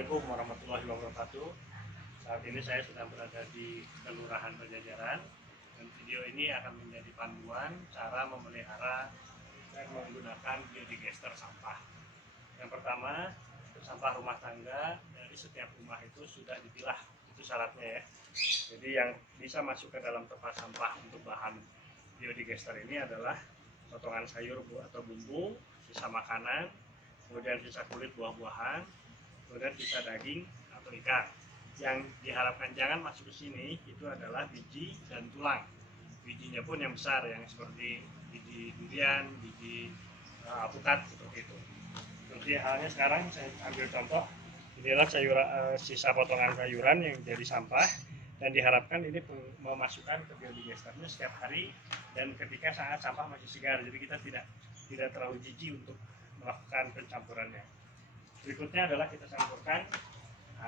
Assalamualaikum warahmatullahi wabarakatuh. Saat ini saya sedang berada di Kelurahan Pajajaran dan video ini akan menjadi panduan cara memelihara dan menggunakan biodigester sampah. Yang pertama, sampah rumah tangga dari setiap rumah itu sudah dipilah, itu syaratnya ya. Jadi yang bisa masuk ke dalam tempat sampah untuk bahan biodigester ini adalah potongan sayur atau bumbu, sisa makanan, kemudian sisa kulit buah-buahan, kemudian sisa daging atau ikan. Yang diharapkan jangan masuk ke sini itu adalah biji dan tulang. Bijinya pun yang besar, yang seperti biji durian, biji alpukat seperti itu. Seperti halnya sekarang saya ambil contoh, inilah sisa potongan sayuran yang jadi sampah dan diharapkan ini memasukkan ke biodigesternya setiap hari dan ketika saat sampah masih segar. Jadi kita tidak terlalu jijik untuk melakukan pencampurannya. Berikutnya adalah kita campurkan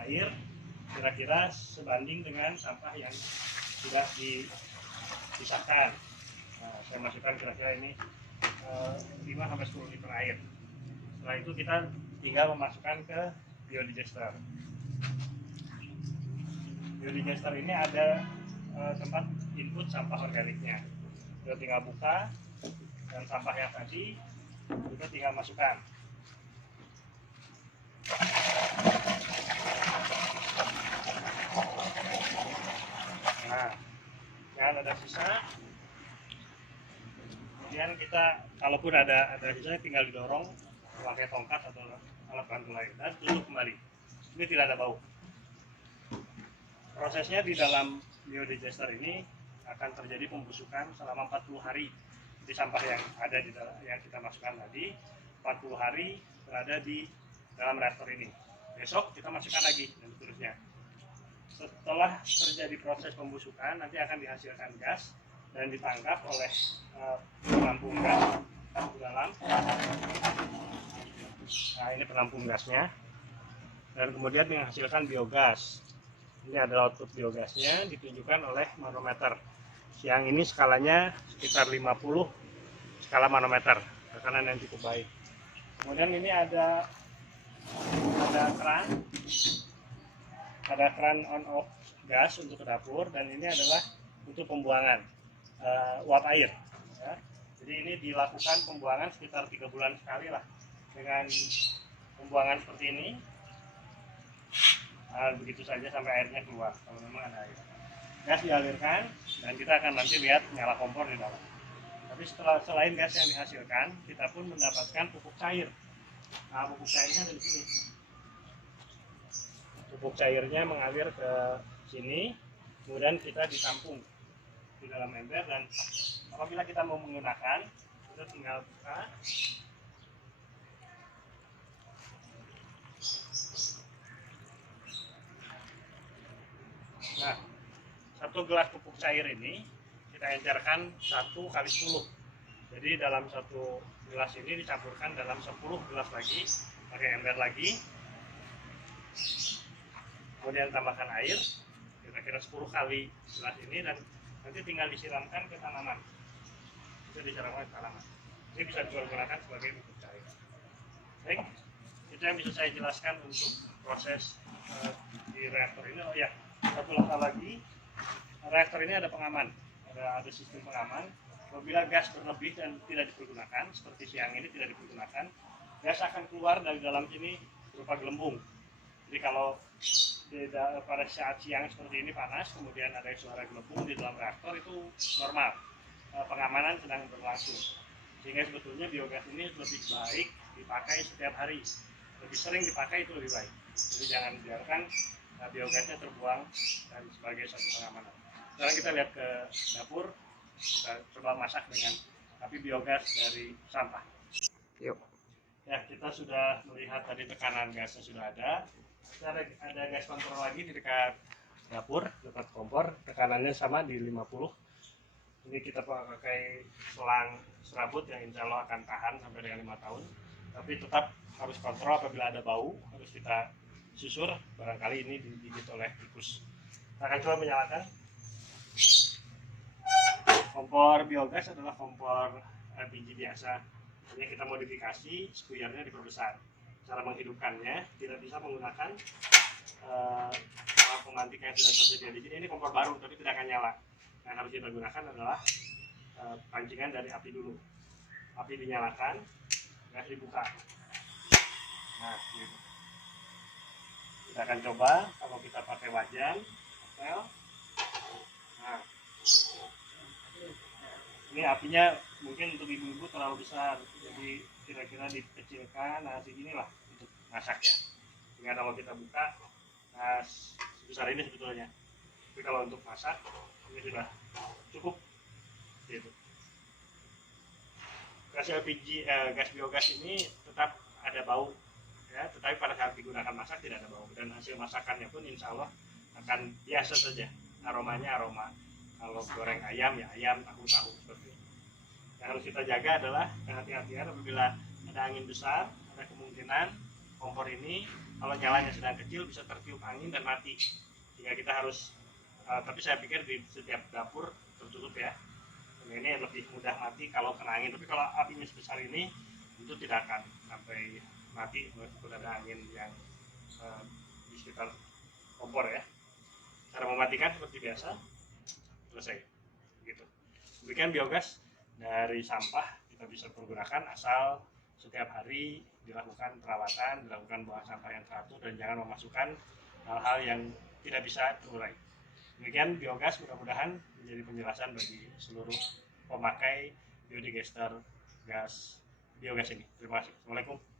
air kira-kira sebanding dengan sampah yang sudah dipisahkan. Nah, saya masukkan kira-kira ini 5-10 liter air. Setelah itu kita tinggal memasukkan ke biodigester. Biodigester ini ada tempat input sampah organiknya. Kita tinggal buka dan sampah yang tadi kita tinggal masukkan. Nah, jangan ada sisa. Kemudian kita, kalaupun ada sisa, tinggal didorong pakai tongkat atau alat bantu lain dan tutup kembali. Ini tidak ada bau. Prosesnya di dalam biodigester ini akan terjadi pembusukan selama 40 hari. Di sampah yang ada di dalam, yang kita masukkan tadi, 40 hari berada di dalam reaktor ini. Besok kita masukkan lagi dan seterusnya. Setelah terjadi proses pembusukan, nanti akan dihasilkan gas dan ditangkap oleh penampung gas di dalam. Nah, ini penampung gasnya. Dan kemudian menghasilkan biogas. Ini adalah output biogasnya, ditunjukkan oleh manometer. Yang ini skalanya sekitar 50 skala manometer, tekanan yang cukup baik. Kemudian ini ada keran on off gas untuk ke dapur, dan ini adalah untuk pembuangan uap air ya. Jadi ini dilakukan pembuangan sekitar 3 bulan sekali lah, dengan pembuangan seperti ini. Begitu saja sampai airnya keluar kalau memang ada air. Gas dialirkan dan kita akan nanti lihat nyala kompor di dalam. Tapi selain gas yang dihasilkan, kita pun mendapatkan pupuk cair. Nah, pupuk cairnya ada di sini. Pupuk cairnya mengalir ke sini, kemudian kita ditampung di dalam ember, dan apabila kita mau menggunakan, kita tinggal buka. Nah, 1 gelas pupuk cair ini kita encerkan 1x10. Jadi dalam 1 gelas ini dicampurkan dalam 10 gelas lagi, pakai ember lagi. Kemudian tambahkan air kira-kira 10 kali gelas ini, dan nanti tinggal disiramkan ke tanaman. Bisa disiramkan ke tanaman. Ini bisa digunakan sebagai pupuk cair. Baik, itu yang bisa saya jelaskan untuk proses di reaktor ini. Oh ya, satu langkah lagi, reaktor ini ada pengaman, ada sistem pengaman. Apabila gas berlebih dan tidak dipergunakan, seperti siang ini tidak dipergunakan, gas akan keluar dari dalam sini berupa gelembung. Jadi kalau pada saat siang seperti ini panas, kemudian ada suara gelembung di dalam reaktor, itu normal, pengamanan sedang berlangsung. Sehingga sebetulnya biogas ini lebih baik dipakai setiap hari, lebih sering dipakai itu lebih baik. Jadi jangan biarkan biogasnya terbuang dan sebagai satu pengamanan. Sekarang kita lihat ke dapur, kita coba masak dengan api biogas dari sampah. Yuk. Ya, kita sudah melihat tadi tekanan gasnya sudah ada. Ada gas kontrol lagi di dekat dapur, dekat kompor, tekanannya sama di 50. Ini kita pakai selang serabut yang insya Allah akan tahan sampai dengan 5 tahun. Tapi tetap harus kontrol, apabila ada bau harus kita susur, barangkali ini digigit oleh tikus. Kita akan coba menyalakan. Kompor biogas adalah kompor LPG biasa. Ini kita modifikasi, spuyernya diperbesar. cara menghidupkannya tidak bisa menggunakan alat pemantik yang sudah tersedia di sini. Ini kompor baru tapi tidak akan nyala. Yang harus kita gunakan adalah pancingan dari api dulu. Api dinyalakan, gas dibuka. Nah, gitu. Kita akan coba kalau kita pakai wajan, pel. Nah, ini apinya mungkin untuk ibu-ibu terlalu besar, jadi kira-kira dikecilkan. Nah, seginilah untuk masak ya. Sehingga kalau kita buka, nah sebesar ini sebetulnya. Tapi kalau untuk masak ini sudah cukup. Gitu. Gas LPG, gas biogas ini tetap ada bau, ya, tetapi pada saat digunakan masak tidak ada bau, dan hasil masakannya pun insya Allah akan biasa saja, aromanya aroma kalau goreng ayam ya ayam, tahu seperti itu. Yang harus kita jaga adalah kehati-hatian apabila ada angin besar, ada kemungkinan kompor ini kalau nyalanya sedang kecil bisa tertiup angin dan mati, sehingga kita harus tapi saya pikir di setiap dapur tertutup ya. Ini lebih mudah mati kalau kena angin, tapi kalau apinya sebesar ini itu tidak akan sampai mati meskipun ada angin yang di sekitar kompor ya. Cara mematikan seperti biasa, selesai gitu. Demikian biogas dari sampah kita bisa pergunakan asal setiap hari dilakukan perawatan, dilakukan buang sampah yang teratur, dan jangan memasukkan hal-hal yang tidak bisa terurai. Demikian biogas, mudah-mudahan menjadi penjelasan bagi seluruh pemakai biodigester gas biogas ini. Terima kasih. Assalamualaikum.